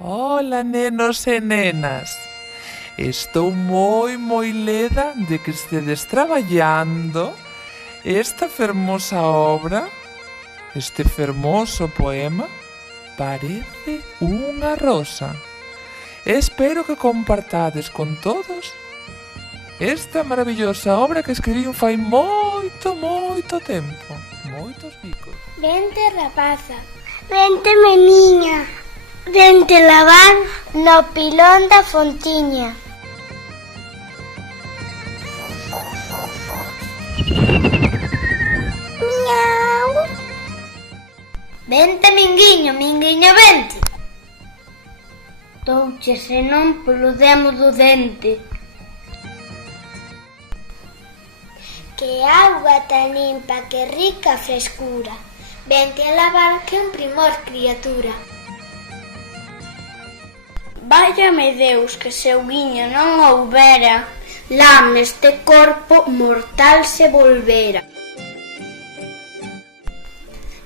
Ola, nenos e nenas. Estou moi leda de que estedes traballando esta fermosa obra, este fermoso poema, parece unha rosa. Espero que compartades con todos esta maravillosa obra que escribín fai moito tempo. Moitos bicos. Vente, rapaza. Vente, meniña. Vente lavar no pilón da fontiña. Miau. Vente, minguiño, vente. Touche senón polo demo do dente. Que auga tan limpa, que rica frescura. Vente a lavar que un primor, criatura. Vállame Deus, que se o guiño non houbera, lame este corpo mortal se volvera.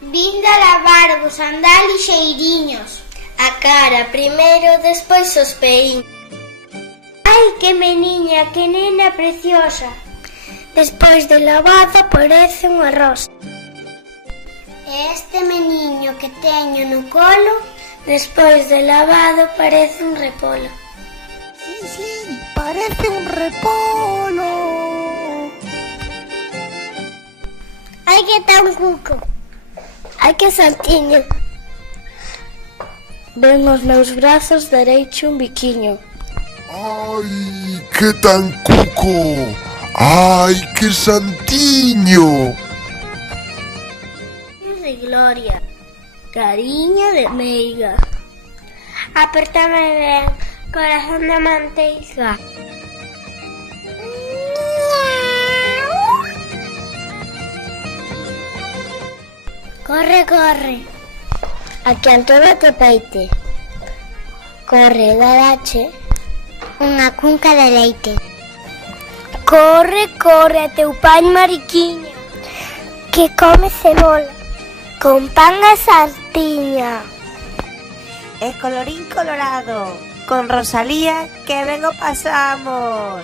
Vinda a lavar vos andar lixeiriños, a cara primeiro, despois os peíños. Ai, que meniña, que nena preciosa, despois de lavada parece unha rosa. E este meniño que teño no colo, despois de lavado parece un repolo. Sí, parece un repolo. Ai, que tan cuco. Ai, que santiño. Ven nos meus brazos dareiche un biquiño. Ai, que tan cuco. Ai, que santiño. De gloria, cariño de meiga. Apertame ben, corazón de manteiga. Corre, corre, a que Antono te peite. Corre, darache unha cunca de leite. Corre, corre a teu pai mariquiña, que come cebola con pan e sartiña. E colorín colorado, con Rosalía, que ben o pasamos.